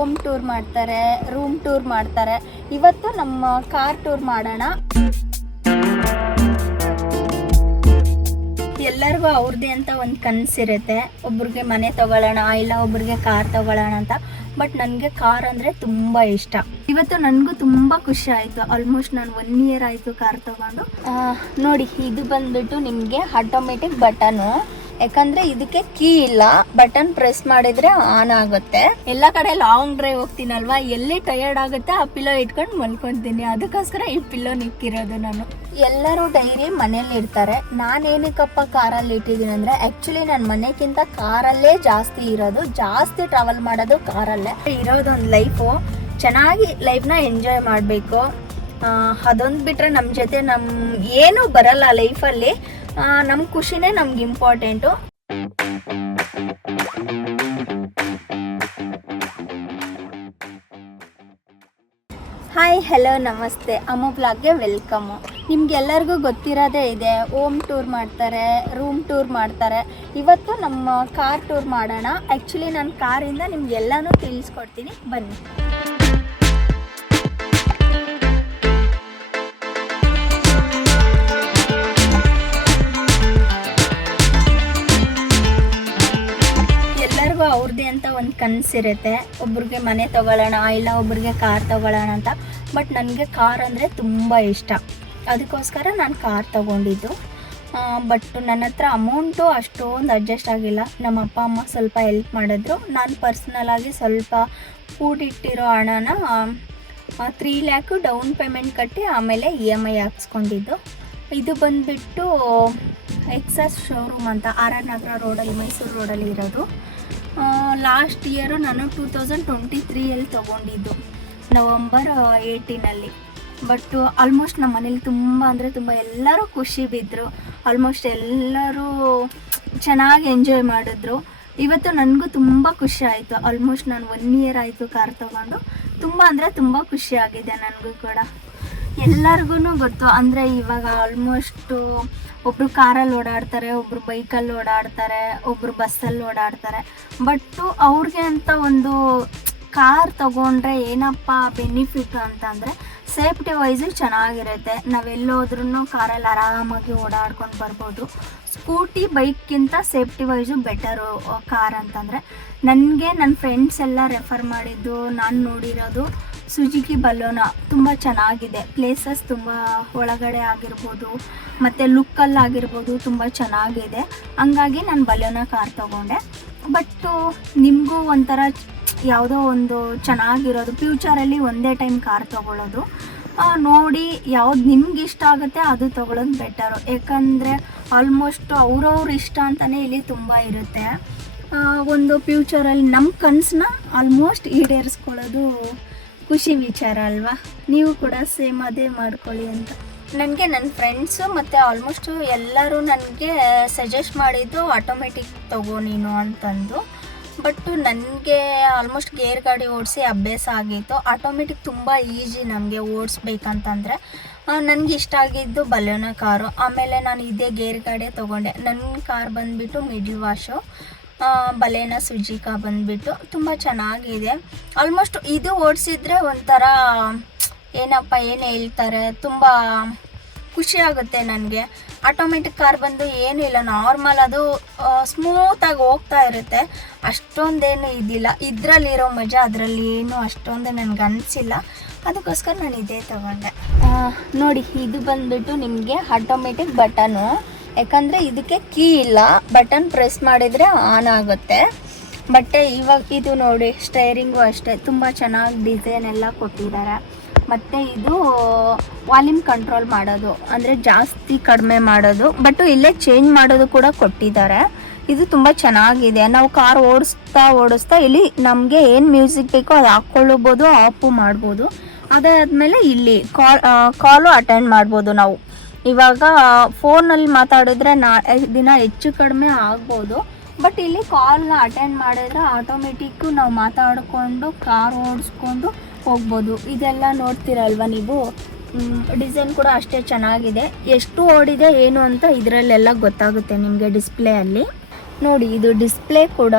Home tour ಮಾಡ್ತಾರೆ, room tour ಮಾಡ್ತಾರೆ. ಇವತ್ತು ನಮ್ಮ ಕಾರ್ ಟೂರ್ ಮಾಡೋಣ. ಎಲ್ಲರಿಗೂ ಅವ್ರದ್ದೇ ಅಂತ ಒಂದು ಕನಸಿರುತ್ತೆ. ಒಬ್ರಿಗೆ ಮನೆ ತೊಗೊಳ್ಳೋಣ, ಇಲ್ಲ ಒಬ್ರಿಗೆ ಕಾರ್ ತೊಗೊಳ್ಳೋಣ ಅಂತ. ಬಟ್ ನನಗೆ ಕಾರ್ ಅಂದರೆ ತುಂಬ ಇಷ್ಟ. ಇವತ್ತು ನನಗೂ ತುಂಬ ಖುಷಿ ಆಯಿತು. ಆಲ್ಮೋಸ್ಟ್ ನಾನು 1 ಇಯರ್ ಆಯಿತು ಕಾರ್ ತೊಗೊಂಡು. ನೋಡಿ, ಇದು ಬಂದುಬಿಟ್ಟು ನಿಮಗೆ ಆಟೋಮೆಟಿಕ್ ಬಟನು. ಯಾಕಂದರೆ ಇದಕ್ಕೆ ಕೀ ಇಲ್ಲ, ಬಟನ್ ಪ್ರೆಸ್ ಮಾಡಿದರೆ ಆನ್ ಆಗುತ್ತೆ. ಎಲ್ಲ ಕಡೆ ಲಾಂಗ್ ಡ್ರೈವ್ ಹೋಗ್ತೀನಲ್ವಾ, ಎಲ್ಲಿ ಟಯರ್ಡ್ ಆಗುತ್ತೆ ಆ ಪಿಲ್ಲೋ ಇಟ್ಕೊಂಡು ಮಲ್ಕೊತೀನಿ. ಅದಕ್ಕೋಸ್ಕರ ಈ ಪಿಲ್ಲೋ ನಿಕ್ಕಿರೋದು ನಾನು. ಎಲ್ಲರೂ ಡೈರಿ ಮನೇಲಿ ಇರ್ತಾರೆ. ನಾನೇನಕ್ಕಪ್ಪ ಕಾರಲ್ಲಿ ಇಟ್ಟಿದ್ದೀನಿ ಅಂದರೆ, ಆ್ಯಕ್ಚುಲಿ ನನ್ನ ಮನೆಗಿಂತ ಕಾರಲ್ಲೇ ಜಾಸ್ತಿ ಇರೋದು, ಜಾಸ್ತಿ ಟ್ರಾವೆಲ್ ಮಾಡೋದು ಕಾರಲ್ಲೇ. ಇರೋದೊಂದು ಲೈಫು, ಚೆನ್ನಾಗಿ ಲೈಫ್ನ ಎಂಜಾಯ್ ಮಾಡಬೇಕು. ಅದೊಂದು ಬಿಟ್ಟರೆ ನಮ್ಮ ಜೊತೆ ಏನೂ ಬರಲ್ಲ ಲೈಫಲ್ಲಿ. ನಮ್ಮ ಖುಷಿನೇ ನಮ್ಗೆ ಇಂಪಾರ್ಟೆಂಟು. ಹಾಯ್, ಹಲೋ, ನಮಸ್ತೆ. ಅಮ್ಮ ಬ್ಲಾಗ್ಗೆ ವೆಲ್ಕಮ್ಮು. ನಿಮ್ಗೆಲ್ಲರಿಗೂ ಗೊತ್ತಿರೋದೇ ಇದೆ, ಹೋಮ್ ಟೂರ್ ಮಾಡ್ತಾರೆ, ರೂಮ್ ಟೂರ್ ಮಾಡ್ತಾರೆ. ಇವತ್ತು ನಮ್ಮ ಕಾರ್ ಟೂರ್ ಮಾಡೋಣ. ಆ್ಯಕ್ಚುಲಿ ನಾನು ಕಾರಿಂದ ನಿಮ್ಗೆಲ್ಲನೂ ತಿಳಿಸ್ಕೊಡ್ತೀನಿ, ಬನ್ನಿ. ಅವ್ರದ್ದೇ ಅಂತ ಒಂದು ಕನಸಿರುತ್ತೆ. ಒಬ್ರಿಗೆ ಮನೆ ತೊಗೊಳ್ಳೋಣ, ಇಲ್ಲ ಒಬ್ರಿಗೆ ಕಾರ್ ತೊಗೊಳ್ಳೋಣ ಅಂತ. ಬಟ್ ನನಗೆ ಕಾರ್ ಅಂದರೆ ತುಂಬ ಇಷ್ಟ. ಅದಕ್ಕೋಸ್ಕರ ನಾನು ಕಾರ್ ತೊಗೊಂಡಿದ್ದು. ಬಟ್ ನನ್ನ ಹತ್ರ ಅಮೌಂಟು ಅಷ್ಟೊಂದು ಅಡ್ಜಸ್ಟ್ ಆಗಿಲ್ಲ. ನಮ್ಮ ಅಪ್ಪ ಅಮ್ಮ ಸ್ವಲ್ಪ ಹೆಲ್ಪ್ ಮಾಡಿದ್ರು. ನಾನು ಪರ್ಸ್ನಲಾಗಿ ಸ್ವಲ್ಪ ಕೂಡಿಟ್ಟಿರೋ ಹಣನ 3 ಲ್ಯಾಕು ಡೌನ್ ಪೇಮೆಂಟ್ ಕಟ್ಟಿ ಆಮೇಲೆ EMI ಹಾಕ್ಸ್ಕೊಂಡಿದ್ದು. ಇದು ಬಂದುಬಿಟ್ಟು ಎಕ್ಸಸ್ ಶೋರೂಮ್ ಅಂತ RR ನಗರ ರೋಡಲ್ಲಿ, ಮೈಸೂರು ರೋಡಲ್ಲಿ ಇರೋದು. ಲಾಸ್ಟ್ ಇಯರು ನಾನು 2023ಯಲ್ಲಿ ತೊಗೊಂಡಿದ್ದು, ನವಂಬರ್ 18ನಲ್ಲಿ. ಬಟ್ ಆಲ್ಮೋಸ್ಟ್ ನಮ್ಮ ಮನೇಲಿ ತುಂಬ ಅಂದರೆ ತುಂಬ ಎಲ್ಲರೂ ಖುಷಿ ಬಿದ್ದರು. ಆಲ್ಮೋಸ್ಟ್ ಎಲ್ಲರೂ ಚೆನ್ನಾಗಿ ಎಂಜಾಯ್ ಮಾಡಿದ್ರು. ಇವತ್ತು ನನಗೂ ತುಂಬ ಖುಷಿ ಆಯಿತು. ಆಲ್ಮೋಸ್ಟ್ ನಾನು 1 ಇಯರ್ ಆಯಿತು ಕಾರ್ ತೊಗೊಂಡು. ತುಂಬ ಅಂದರೆ ತುಂಬ ಖುಷಿಯಾಗಿದೆ ನನಗೂ ಕೂಡ. ಎಲ್ಲರಿಗೂ ಗೊತ್ತು ಅಂದರೆ, ಇವಾಗ ಆಲ್ಮೋಸ್ಟು ಒಬ್ಬರು ಕಾರಲ್ಲಿ ಓಡಾಡ್ತಾರೆ, ಒಬ್ಬರು ಬೈಕಲ್ಲಿ ಓಡಾಡ್ತಾರೆ, ಒಬ್ಬರು ಬಸ್ಸಲ್ಲಿ ಓಡಾಡ್ತಾರೆ. ಬಟ್ಟು ಅವ್ರಿಗೆ ಅಂತ ಒಂದು ಕಾರ್ ತೊಗೊಂಡ್ರೆ ಏನಪ್ಪ ಬೆನಿಫಿಟ್ ಅಂತಂದರೆ, ಸೇಫ್ಟಿ ವೈಸು ಚೆನ್ನಾಗಿರುತ್ತೆ. ನಾವೆಲ್ಲೋದ್ರೂ ಕಾರಲ್ಲಿ ಆರಾಮಾಗಿ ಓಡಾಡ್ಕೊಂಡು ಬರ್ಬೋದು. ಸ್ಕೂಟಿ ಬೈಕ್ಗಿಂತ ಸೇಫ್ಟಿ ವೈಸು ಬೆಟರು ಕಾರ್ ಅಂತಂದರೆ. ನನಗೆ ನನ್ನ ಫ್ರೆಂಡ್ಸ್ ಎಲ್ಲ ರೆಫರ್ ಮಾಡಿದ್ದು, ನಾನು ನೋಡಿರೋದು ಸುಜುಕಿ ಬಲೋನಾ ತುಂಬ ಚೆನ್ನಾಗಿದೆ. ಪ್ಲೇಸಸ್ ತುಂಬ ಒಳಗಡೆ ಆಗಿರ್ಬೋದು, ಮತ್ತು ಲುಕ್ಕಲ್ಲಾಗಿರ್ಬೋದು ತುಂಬ ಚೆನ್ನಾಗಿದೆ. ಹಂಗಾಗಿ ನಾನು ಬಲೋನಾ ಕಾರ್ ತೊಗೊಂಡೆ. ಬಟ್ಟು ನಿಮಗೂ ಒಂಥರ ಯಾವುದೋ ಒಂದು ಚೆನ್ನಾಗಿರೋದು, ಫ್ಯೂಚರಲ್ಲಿ ಒಂದೇ ಟೈಮ್ ಕಾರ್ ತೊಗೊಳ್ಳೋದು ನೋಡಿ ಯಾವ್ದು ನಿಮ್ಗೆ ಇಷ್ಟ ಆಗುತ್ತೆ ಅದು ತೊಗೊಳ್ಳೋದು ಬೆಟರು. ಯಾಕಂದರೆ ಆಲ್ಮೋಸ್ಟ್ ಅವ್ರವ್ರ ಇಷ್ಟ ಅಂತಲೇ ಇಲ್ಲಿ ತುಂಬ ಇರುತ್ತೆ. ಒಂದು ಫ್ಯೂಚರಲ್ಲಿ ನಮ್ಮ ಕನಸನ್ನ ಆಲ್ಮೋಸ್ಟ್ ಈಡೇರಿಸ್ಕೊಳ್ಳೋದು ಖುಷಿ ವಿಚಾರ ಅಲ್ವಾ. ನೀವು ಕೂಡ ಸೇಮ್ ಅದೇ ಮಾಡ್ಕೊಳ್ಳಿ ಅಂತ. ನನಗೆ ನನ್ನ ಫ್ರೆಂಡ್ಸು ಮತ್ತು ಆಲ್ಮೋಸ್ಟ್ ಎಲ್ಲರೂ ನನಗೆ ಸಜೆಸ್ಟ್ ಮಾಡಿದ್ದು ಆಟೋಮೆಟಿಕ್ ತಗೋ ನೀನು ಅಂತಂದು. ಬಟ್ಟು ನನಗೆ ಆಲ್ಮೋಸ್ಟ್ ಗೇರ್ ಗಾಡಿ ಓಡಿಸಿ ಅಭ್ಯಾಸ ಆಗಿತ್ತು. ಆಟೋಮೆಟಿಕ್ ತುಂಬ ಈಸಿ ನಮಗೆ ಓಡಿಸ್ಬೇಕಂತಂದರೆ. ನನಗೆ ಇಷ್ಟ ಆಗಿದ್ದು ಬಲೋನಾ ಕಾರು. ಆಮೇಲೆ ನಾನು ಇದೇ ಗೇರ್ ಗಾಡಿ ತೊಗೊಂಡೆ. ನನ್ನ ಕಾರ್ ಬಂದುಬಿಟ್ಟು ಮಿಡ್ಲ್ ವಾಶು, ಬಲೇನಾ ಸುಜಿಕಾ ಬಂದುಬಿಟ್ಟು ತುಂಬ ಚೆನ್ನಾಗಿದೆ. ಆಲ್ಮೋಸ್ಟ್ ಇದು ಓಡಿಸಿದ್ರೆ ಒಂಥರ ಏನಪ್ಪ ಏನು ಹೇಳ್ತಾರೆ, ತುಂಬ ಖುಷಿಯಾಗುತ್ತೆ ನನಗೆ. ಆಟೋಮೆಟಿಕ್ ಕಾರ್ ಬಂದು ಏನೂ ಇಲ್ಲ, ನಾರ್ಮಲ್ ಅದು ಸ್ಮೂತಾಗಿ ಹೋಗ್ತಾ ಇರುತ್ತೆ. ಅಷ್ಟೊಂದೇನು ಇದಿಲ್ಲ. ಇದರಲ್ಲಿರೋ ಮಜಾ ಅದರಲ್ಲಿ ಏನು ಅಷ್ಟೊಂದು ನನಗೆ ಅನಿಸಿಲ್ಲ. ಅದಕ್ಕೋಸ್ಕರ ನಾನು ಇದೇ ತೊಗೊಂಡೆ. ನೋಡಿ, ಇದು ಬಂದುಬಿಟ್ಟು ನಿಮಗೆ ಆಟೋಮೆಟಿಕ್ ಬಟನು. ಯಾಕಂದರೆ ಇದಕ್ಕೆ ಕೀ ಇಲ್ಲ, ಬಟನ್ ಪ್ರೆಸ್ ಮಾಡಿದರೆ ಆನ್ ಆಗುತ್ತೆ. ಬಟ್ಟೆ ಇವಾಗ ಇದು ನೋಡಿ, ಸ್ಟೈರಿಂಗು ಅಷ್ಟೇ ತುಂಬ ಚೆನ್ನಾಗಿ ಡಿಸೈನ್ ಎಲ್ಲ ಕೊಟ್ಟಿದ್ದಾರೆ. ಮತ್ತು ಇದು ವಾಲ್ಯೂಮ್ ಕಂಟ್ರೋಲ್ ಮಾಡೋದು, ಅಂದರೆ ಜಾಸ್ತಿ ಕಡಿಮೆ ಮಾಡೋದು. ಬಟ್ ಇಲ್ಲೇ ಚೇಂಜ್ ಮಾಡೋದು ಕೂಡ ಕೊಟ್ಟಿದ್ದಾರೆ. ಇದು ತುಂಬ ಚೆನ್ನಾಗಿದೆ. ನಾವು ಕಾರ್ ಓಡಿಸ್ತಾ ಇಲ್ಲಿ ನಮಗೆ ಏನು ಮ್ಯೂಸಿಕ್ ಬೇಕೋ ಅದು ಹಾಕ್ಕೊಳ್ಳಬೋದು, ಆಫು ಮಾಡ್ಬೋದು. ಅದಾದಮೇಲೆ ಇಲ್ಲಿ ಕಾಲು ಅಟೆಂಡ್ ಮಾಡ್ಬೋದು ನಾವು. ಇವಾಗ ಫೋನಲ್ಲಿ ಮಾತಾಡಿದ್ರೆ ದಿನ ಹೆಚ್ಚು ಕಡಿಮೆ ಆಗ್ಬೋದು. ಬಟ್ ಇಲ್ಲಿ ಕಾಲ್ನ ಅಟೆಂಡ್ ಮಾಡಿದ್ರೆ ಆಟೋಮೆಟಿಕ್ಕು ನಾವು ಮಾತಾಡಿಕೊಂಡು ಕಾರ್ ಓಡಿಸ್ಕೊಂಡು ಹೋಗ್ಬೋದು. ಇದೆಲ್ಲ ನೋಡ್ತೀರಲ್ವ ನೀವು, ಡಿಸೈನ್ ಕೂಡ ಅಷ್ಟೇ ಚೆನ್ನಾಗಿದೆ. ಎಷ್ಟು ಓಡಿದೆ ಏನು ಅಂತ ಇದರಲ್ಲೆಲ್ಲ ಗೊತ್ತಾಗುತ್ತೆ ನಿಮಗೆ ಡಿಸ್ಪ್ಲೇ ಅಲ್ಲಿ. ನೋಡಿ, ಇದು ಡಿಸ್ಪ್ಲೇ ಕೂಡ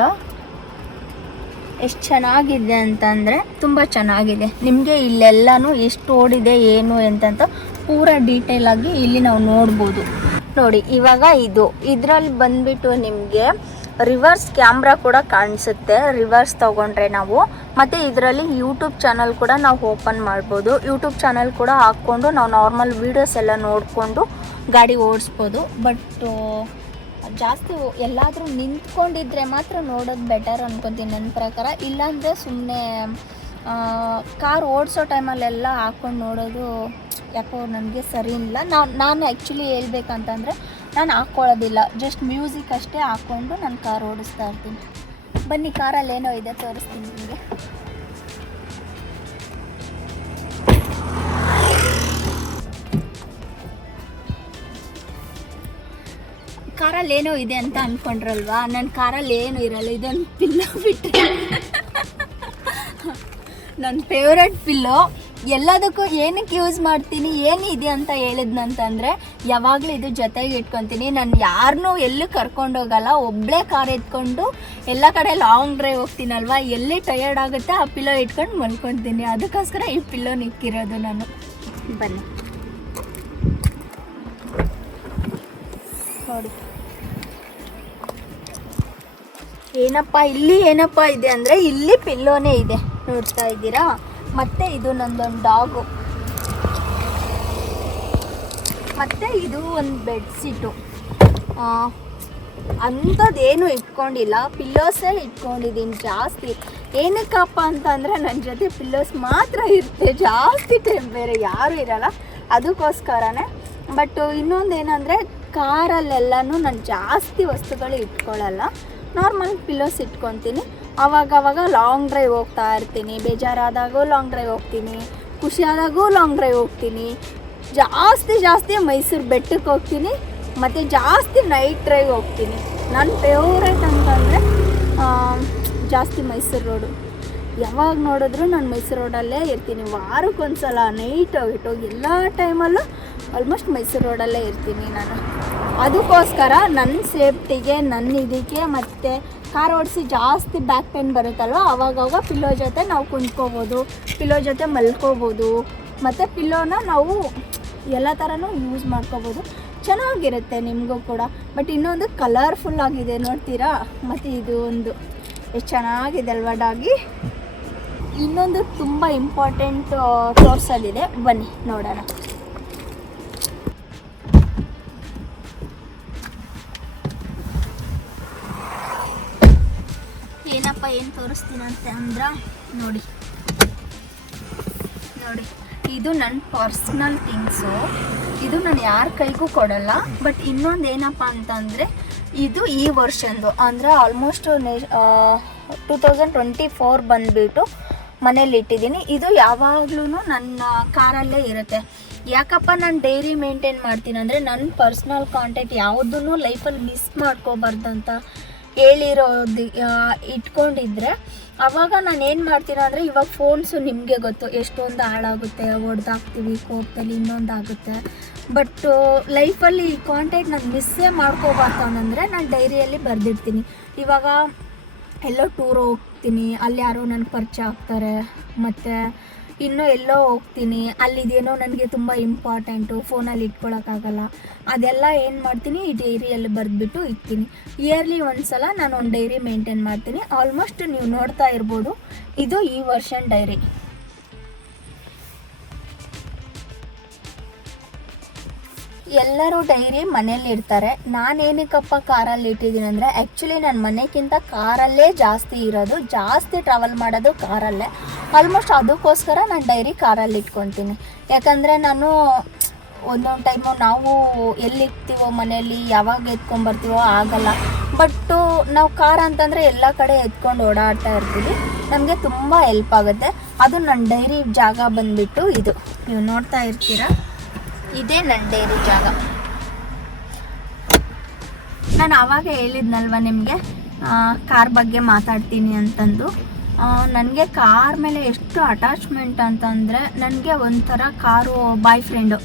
ಎಷ್ಟು ಚೆನ್ನಾಗಿದೆ ಅಂತಂದರೆ ತುಂಬ ಚೆನ್ನಾಗಿದೆ. ನಿಮಗೆ ಇಲ್ಲೆಲ್ಲನೂ ಎಷ್ಟು ಓಡಿದೆ ಏನು ಅಂತಂತ ಪೂರ ಡೀಟೇಲಾಗಿ ಇಲ್ಲಿ ನಾವು ನೋಡ್ಬೋದು. ನೋಡಿ ಇವಾಗ ಇದರಲ್ಲಿ ಬಂದುಬಿಟ್ಟು ನಿಮಗೆ ರಿವರ್ಸ್ ಕ್ಯಾಮ್ರಾ ಕೂಡ ಕಾಣಿಸುತ್ತೆ ರಿವರ್ಸ್ ತೊಗೊಂಡ್ರೆ ನಾವು. ಮತ್ತು ಇದರಲ್ಲಿ ಯೂಟ್ಯೂಬ್ ಚಾನಲ್ ಕೂಡ ನಾವು ಓಪನ್ ಮಾಡ್ಬೋದು. ಯೂಟ್ಯೂಬ್ ಚಾನಲ್ ಕೂಡ ಹಾಕ್ಕೊಂಡು ನಾವು ನಾರ್ಮಲ್ ವೀಡಿಯೋಸ್ ಎಲ್ಲ ನೋಡಿಕೊಂಡು ಗಾಡಿ ಓಡಿಸ್ಬೋದು. ಬಟ್ ಜಾಸ್ತಿ ಎಲ್ಲಾದರೂ ನಿಂತ್ಕೊಂಡಿದ್ರೆ ಮಾತ್ರ ನೋಡೋದು ಬೆಟರ್ ಅನ್ಕೊತೀನಿ ನನ್ನ ಪ್ರಕಾರ. ಇಲ್ಲಾಂದರೆ ಸುಮ್ಮನೆ ಕಾರ್ ಓಡಿಸೋ ಟೈಮಲ್ಲೆಲ್ಲ ಹಾಕ್ಕೊಂಡು ನೋಡೋದು ಯಾಕೋ ನನಗೆ ಸರಿ ಇಲ್ಲ. ನಾನು ಆ್ಯಕ್ಚುಲಿ ಹೇಳ್ಬೇಕಂತಂದರೆ ನಾನು ಹಾಕ್ಕೊಳ್ಳೋದಿಲ್ಲ, ಜಸ್ಟ್ ಮ್ಯೂಸಿಕ್ ಅಷ್ಟೇ ಹಾಕ್ಕೊಂಡು ನಾನು ಕಾರ್ ಓಡಿಸ್ತಾ ಇರ್ತೀನಿ. ಬನ್ನಿ, ಕಾರಲ್ಲಿ ಏನೋ ಇದೆ ತೋರಿಸ್ತೀನಿ ನಿಮಗೆ. ಕಾರಲ್ಲಿ ಏನೋ ಇದೆ ಅಂತ ಅಂದ್ಕೊಂಡ್ರಲ್ವಾ, ನನ್ನ ಕಾರಲ್ಲಿ ಏನು ಇರಲ್ಲ. ಇದೊಂದು ಪಿಲ್ಲೋ ಬಿಟ್ಟರೆ ನನ್ನ ಫೇವ್ರೆಟ್ ಪಿಲ್ಲೋ. ಎಲ್ಲದಕ್ಕೂ ಏನಕ್ಕೆ ಯೂಸ್ ಮಾಡ್ತೀನಿ, ಏನಿದೆ ಅಂತ ಹೇಳಿದ್ನಂತಂದರೆ ಯಾವಾಗಲೂ ಇದು ಜೊತೆಗೆ ಇಟ್ಕೊತೀನಿ. ನಾನು ಯಾರನ್ನೂ ಎಲ್ಲೂ ಕರ್ಕೊಂಡೋಗಲ್ಲ, ಒಬ್ಬಳೇ ಕಾರ್ ಎತ್ಕೊಂಡು ಎಲ್ಲ ಕಡೆ ಲಾಂಗ್ ಡ್ರೈವ್ ಹೋಗ್ತೀನಲ್ವ, ಎಲ್ಲಿ ಟಯರ್ಡ್ ಆಗುತ್ತೆ ಆ ಪಿಲ್ಲೋ ಇಟ್ಕೊಂಡು ಮಲ್ಕೊತೀನಿ. ಅದಕ್ಕೋಸ್ಕರ ಈ ಪಿಲ್ಲೋ ನಿಕ್ಕಿರೋದು ನಾನು. ಬನ್ನಿ ನೋಡಿ ಏನಪ್ಪ ಇದೆ ಅಂದರೆ ಇಲ್ಲಿ ಪಿಲ್ಲೋನೇ ಇದೆ, ನೋಡ್ತಾ ಇದ್ದೀರಾ. ಮತ್ತು ಇದು ನಂದೊಂದು ಡಾಗು, ಮತ್ತು ಇದು ಒಂದು ಬೆಡ್ಶೀಟು. ಅಂಥದ್ದೇನು ಇಟ್ಕೊಂಡಿಲ್ಲ, ಪಿಲ್ಲೋಸೇ ಇಟ್ಕೊಂಡಿದ್ದೀನಿ ಜಾಸ್ತಿ. ಏನಕ್ಕಪ್ಪ ಅಂತಂದರೆ ನನ್ನ ಜೊತೆ ಪಿಲ್ಲೋಸ್ ಮಾತ್ರ ಇರುತ್ತೆ, ಜಾಸ್ತಿ ಟೈಮ್ ಬೇರೆ ಯಾರೂ ಇರಲ್ಲ, ಅದಕ್ಕೋಸ್ಕರನೇ. ಬಟ್ ಇನ್ನೊಂದು ಏನಂದರೆ ಕಾರಲ್ಲೆಲ್ಲನೂ ನಾನು ಜಾಸ್ತಿ ವಸ್ತುಗಳು ಇಟ್ಕೊಳ್ಳಲ್ಲ, ನಾರ್ಮಲ್ ಪಿಲ್ಲೋಸ್ ಇಟ್ಕೊತೀನಿ. ಆವಾಗವಾಗ ಲಾಂಗ್ ಡ್ರೈವ್ ಹೋಗ್ತಾ ಇರ್ತೀನಿ, ಬೇಜಾರಾದಾಗೂ ಲಾಂಗ್ ಡ್ರೈವ್ ಹೋಗ್ತೀನಿ, ಖುಷಿಯಾದಾಗೂ ಲಾಂಗ್ ಡ್ರೈವ್ ಹೋಗ್ತೀನಿ. ಜಾಸ್ತಿ ಮೈಸೂರು ಬೆಟ್ಟಕ್ಕೆ ಹೋಗ್ತೀನಿ, ಮತ್ತು ಜಾಸ್ತಿ ನೈಟ್ ಡ್ರೈವ್ ಹೋಗ್ತೀನಿ. ನನ್ನ ಫೇವ್ರೇಟ್ ಅಂತಂದರೆ ಜಾಸ್ತಿ ಮೈಸೂರು ರೋಡು. ಯಾವಾಗ ನೋಡಿದ್ರು ನಾನು ಮೈಸೂರು ರೋಡಲ್ಲೇ ಇರ್ತೀನಿ. ವಾರಕ್ಕೊಂದ್ಸಲ ನೈಟ್ ಹೋಗಿ ಎಲ್ಲ ಟೈಮಲ್ಲೂ ಆಲ್ಮೋಸ್ಟ್ ಮೈಸೂರು ರೋಡಲ್ಲೇ ಇರ್ತೀನಿ ನಾನು. ಅದಕ್ಕೋಸ್ಕರ ನನ್ನ ಸೇಫ್ಟಿಗೆ, ನನ್ನ ಇದಕ್ಕೆ, ಮತ್ತು ಕಾರ್ ಓಡಿಸಿ ಜಾಸ್ತಿ ಬ್ಯಾಕ್ ಪೇನ್ ಬರುತ್ತಲ್ವ, ಆವಾಗವಾಗ ಪಿಲ್ಲೋ ಜೊತೆ ನಾವು ಕುಂತ್ಕೋಬೋದು, ಪಿಲ್ಲೋ ಜೊತೆ ಮಲ್ಕೋಬೋದು, ಮತ್ತು ಪಿಲ್ಲೋನ ನಾವು ಎಲ್ಲ ಥರನೂ ಯೂಸ್ ಮಾಡ್ಕೋಬೋದು. ಚೆನ್ನಾಗಿರುತ್ತೆ ನಿಮಗೂ ಕೂಡ. ಬಟ್ ಇನ್ನೊಂದು ಕಲರ್ಫುಲ್ ಆಗಿದೆ ನೋಡ್ತೀರಾ. ಮತ್ತು ಇದು ಒಂದು ಎಷ್ಟು ಚೆನ್ನಾಗಿದೆ ಅಲ್ವಾ ಡಾಗಿ. ಇನ್ನೊಂದು ತುಂಬ ಇಂಪಾರ್ಟೆಂಟ್ ತೋರಿಸೋದಿದೆ, ಬನ್ನಿ ನೋಡೋಣ. ಏನು ತೋರಿಸ್ತೀನಿ ಅಂತ ಅಂದ್ರೆ ನೋಡಿ ಇದು ನನ್ನ ಪರ್ಸ್ನಲ್ ಥಿಂಗ್ಸು. ಇದು ನಾನು ಯಾರ ಕೈಗೂ ಕೊಡಲ್ಲ. ಬಟ್ ಇನ್ನೊಂದು ಏನಪ್ಪ ಅಂತಂದರೆ ಇದು ಈ ವರ್ಷದ್ದು, ಅಂದರೆ ಆಲ್ಮೋಸ್ಟ್ 2024 ಬಂದುಬಿಟ್ಟು ಮನೇಲಿ ಇಟ್ಟಿದ್ದೀನಿ. ಇದು ಯಾವಾಗಲೂ ನನ್ನ ಕಾರಲ್ಲೇ ಇರುತ್ತೆ. ಯಾಕಪ್ಪ ನಾನು ಡೈರಿ ಮೇಂಟೈನ್ ಮಾಡ್ತೀನಿ ಅಂದರೆ ನನ್ನ ಪರ್ಸ್ನಲ್ ಕಾಂಟ್ಯಾಕ್ಟ್ ಯಾವುದೂ ಲೈಫಲ್ಲಿ ಮಿಸ್ ಮಾಡ್ಕೋಬಾರ್ದಂತ ಹೇಳಿರೋದು ಇಟ್ಕೊಂಡಿದ್ರೆ ಆವಾಗ ನಾನು ಏನು ಮಾಡ್ತೀನಿ ಅಂದರೆ, ಇವಾಗ ಫೋನ್ಸು ನಿಮಗೆ ಗೊತ್ತು ಎಷ್ಟೊಂದು ಹಾಳಾಗುತ್ತೆ, ಹೊಡೆದಾಕ್ತೀವಿ ಕೋಪದಲ್ಲಿ, ಇನ್ನೊಂದು ಆಗುತ್ತೆ. ಬಟ್ ಲೈಫಲ್ಲಿ ಈ ಕಾಂಟ್ಯಾಕ್ಟ್ ನಾನು ಮಿಸ್ಸೇ ಮಾಡ್ಕೋಬಾರ್ದು ಅನ್ನಂದರೆ ನಾನು ಡೈರಿಯಲ್ಲಿ ಬರೆದಿರ್ತೀನಿ. ಇವಾಗ ಎಲ್ಲೋ ಟೂರ್ ಹೋಗ್ತೀನಿ, ಅಲ್ಲಿ ಯಾರೋ ನನಗೆ ಪರಿಚಯ ಆಗ್ತಾರೆ, ಮತ್ತು ಇನ್ನೂ ಎಲ್ಲೋ ಹೋಗ್ತೀನಿ, ಅಲ್ಲಿದೇನೋ ನನಗೆ ತುಂಬ ಇಂಪಾರ್ಟೆಂಟು, ಫೋನಲ್ಲಿ ಇಟ್ಕೊಳ್ಳೋಕ್ಕಾಗಲ್ಲ, ಅದೆಲ್ಲ ಏನು ಮಾಡ್ತೀನಿ ಈ ಡೈರಿಯಲ್ಲಿ ಬರೆದ್ಬಿಟ್ಟು ಇಡ್ತೀನಿ. ಇಯರ್ಲಿ ಒಂದ್ಸಲ ನಾನು ಒಂದು ಡೈರಿ ಮೇಂಟೈನ್ ಮಾಡ್ತೀನಿ. ಆಲ್ಮೋಸ್ಟ್ ನೀವು ನೋಡ್ತಾ ಇರ್ಬೋದು, ಇದು ಈ ವರ್ಷನ್ ಡೈರಿ. ಎಲ್ಲರೂ ಡೈರಿ ಮನೇಲಿ ಇರ್ತಾರೆ. ನಾನೇನಕ್ಕಪ್ಪ ಕಾರಲ್ಲಿ ಇಟ್ಟಿದ್ದೀನಿ ಅಂದರೆ, ಆ್ಯಕ್ಚುಲಿ ನನ್ನ ಮನೆಗಿಂತ ಕಾರಲ್ಲೇ ಜಾಸ್ತಿ ಇರೋದು, ಜಾಸ್ತಿ ಟ್ರಾವೆಲ್ ಮಾಡೋದು ಕಾರಲ್ಲೇ. ಆಲ್ಮೋಸ್ಟ್ ಅದಕ್ಕೋಸ್ಕರ ನಾನು ಡೈರಿ ಕಾರಲ್ಲಿ ಇಟ್ಕೊತೀನಿ. ಯಾಕಂದರೆ ನಾನು ಒಂದೊಂದು ಟೈಮು ನಾವು ಎಲ್ಲಿರ್ತೀವೋ ಮನೆಯಲ್ಲಿ ಯಾವಾಗ ಎತ್ಕೊಂಬರ್ತೀವೋ ಆಗಲ್ಲ. ಬಟ್ಟು ನಾವು ಕಾರ್ ಅಂತಂದರೆ ಎಲ್ಲ ಕಡೆ ಎತ್ಕೊಂಡು ಓಡಾಡ್ತಾ ಇರ್ತೀವಿ, ನಮಗೆ ತುಂಬ ಹೆಲ್ಪ್ ಆಗುತ್ತೆ. ಅದು ನನ್ನ ಡೈರಿ ಜಾಗ ಬಂದುಬಿಟ್ಟು ಇದು ನೀವು ನೋಡ್ತಾ ಇರ್ತೀರ, ಇದೇ ನನ್ನ ಡೈರಿ ಜಾಗ. ನಾನು ಆವಾಗ ಹೇಳಿದ್ನಲ್ವ ನಿಮಗೆ ಕಾರ್ ಬಗ್ಗೆ ಮಾತಾಡ್ತೀನಿ ಅಂತಂದು. ನನಗೆ ಕಾರ್ ಮೇಲೆ ಎಷ್ಟು ಅಟ್ಯಾಚ್ಮೆಂಟ್ ಅಂತಂದರೆ, ನನಗೆ ಒಂಥರ ಕಾರು ಬಾಯ್ ಫ್ರೆಂಡು.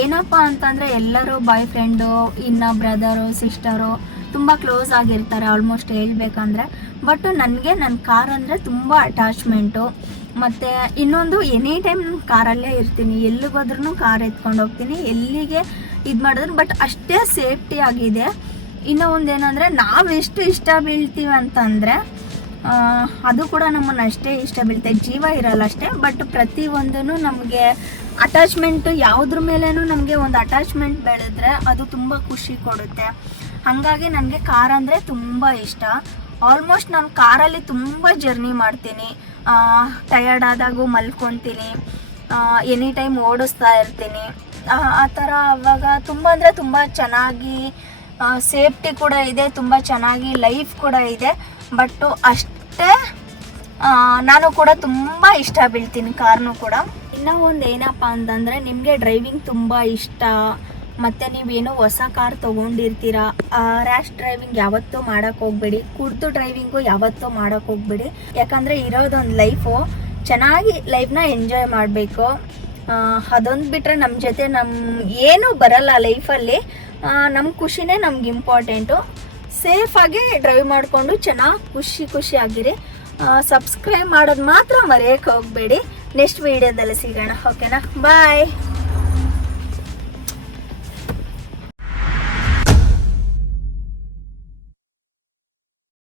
ಏನಪ್ಪ ಅಂತಂದರೆ ಎಲ್ಲರೂ ಬಾಯ್ ಫ್ರೆಂಡು, ಇನ್ನು ಬ್ರದರು ಸಿಸ್ಟರು ತುಂಬ ಕ್ಲೋಸ್ ಆಗಿರ್ತಾರೆ ಆಲ್ಮೋಸ್ಟ್ ಹೇಳ್ಬೇಕಂದ್ರೆ. ಬಟ್ ನನಗೆ ನನ್ನ ಕಾರ್ ಅಂದರೆ ತುಂಬ ಅಟ್ಯಾಚ್ಮೆಂಟು. ಮತ್ತು ಇನ್ನೊಂದು ಎನಿ ಟೈಮ್ ನಾನು ಕಾರಲ್ಲೇ ಇರ್ತೀನಿ, ಎಲ್ಲಿಗೋದ್ರೂ ಕಾರ್ ಎತ್ಕೊಂಡು ಹೋಗ್ತೀನಿ, ಎಲ್ಲಿಗೆ ಇದು ಮಾಡಿದ್ರು. ಬಟ್ ಅಷ್ಟೇ ಸೇಫ್ಟಿ ಆಗಿದೆ. ಇನ್ನೂ ಒಂದೇನೆಂದರೆ ನಾವೆಷ್ಟು ಇಷ್ಟ ಬೀಳ್ತೀವಿ ಅಂತಂದರೆ ಅದು ಕೂಡ ನಮ್ಮನ್ನು ಅಷ್ಟೇ ಇಷ್ಟ ಬೀಳ್ತೆ. ಜೀವ ಇರಲ್ಲ ಅಷ್ಟೇ, ಬಟ್ ಪ್ರತಿಯೊಂದೂ ನಮಗೆ ಅಟ್ಯಾಚ್ಮೆಂಟು, ಯಾವುದ್ರ ಮೇಲೇನೂ ನಮಗೆ ಒಂದು ಅಟ್ಯಾಚ್ಮೆಂಟ್ ಬೆಳೆದ್ರೆ ಅದು ತುಂಬ ಖುಷಿ ಕೊಡುತ್ತೆ. ಹಾಗಾಗಿ ನನಗೆ ಕಾರ್ ಅಂದರೆ ತುಂಬ ಇಷ್ಟ. ಆಲ್ಮೋಸ್ಟ್ ನಾನು ಕಾರಲ್ಲಿ ತುಂಬ ಜರ್ನಿ ಮಾಡ್ತೀನಿ. ಟಯರ್ಡ್ ಆದಾಗೂ ಮಲ್ಕೊತೀನಿ, ಎನಿ ಟೈಮ್ ಓಡಿಸ್ತಾ ಇರ್ತೀನಿ. ಆ ಥರ ಆವಾಗ ತುಂಬ ಅಂದರೆ ತುಂಬ ಚೆನ್ನಾಗಿ ಸೇಫ್ಟಿ ಕೂಡ ಇದೆ, ತುಂಬ ಚೆನ್ನಾಗಿ ಲೈಫ್ ಕೂಡ ಇದೆ. ಬಟ್ಟು ಅಷ್ಟೇ ನಾನು ಕೂಡ ತುಂಬ ಇಷ್ಟ ಬೀಳ್ತೀನಿ ಕಾರ್ನು ಕೂಡ. ಇನ್ನೂ ಒಂದು ಏನಪ್ಪ ಅಂತಂದರೆ, ನಿಮಗೆ ಡ್ರೈವಿಂಗ್ ತುಂಬ ಇಷ್ಟ ಮತ್ತು ನೀವೇನೋ ಹೊಸ ಕಾರ್ ತೊಗೊಂಡಿರ್ತೀರ, ರ್ಯಾಶ್ ಡ್ರೈವಿಂಗ್ ಯಾವತ್ತೂ ಮಾಡೋಕ್ಕೆ ಹೋಗ್ಬೇಡಿ, ಕುಡ್ದು ಡ್ರೈವಿಂಗು ಯಾವತ್ತೂ ಮಾಡೋಕ್ಕೆ ಹೋಗ್ಬೇಡಿ. ಯಾಕಂದರೆ ಇರೋದೊಂದು ಲೈಫು, ಚೆನ್ನಾಗಿ ಲೈಫ್ನ ಎಂಜಾಯ್ ಮಾಡಬೇಕು. ಅದೊಂದು ಬಿಟ್ಟರೆ ನಮ್ಮ ಜೊತೆ ಏನೂ ಬರಲ್ಲ ಲೈಫಲ್ಲಿ. ನಮ್ಮ ಖುಷಿನೇ ನಮ್ಗೆ ಇಂಪಾರ್ಟೆಂಟು. ಸೇಫಾಗಿ ಡ್ರೈವ್ ಮಾಡಿಕೊಂಡು ಚೆನ್ನಾಗಿ ಖುಷಿಯಾಗಿರಿ. ಸಬ್ಸ್ಕ್ರೈಬ್ ಮಾಡೋದು ಮಾತ್ರ ಮರೆಯೋಕ್ಕೆ ಹೋಗಬೇಡಿ. ನೆಕ್ಸ್ಟ್ ವೀಡಿಯೋದಲ್ಲಿ ಸಿಗೋಣ, ಓಕೆನಾ? ಬಾಯ್.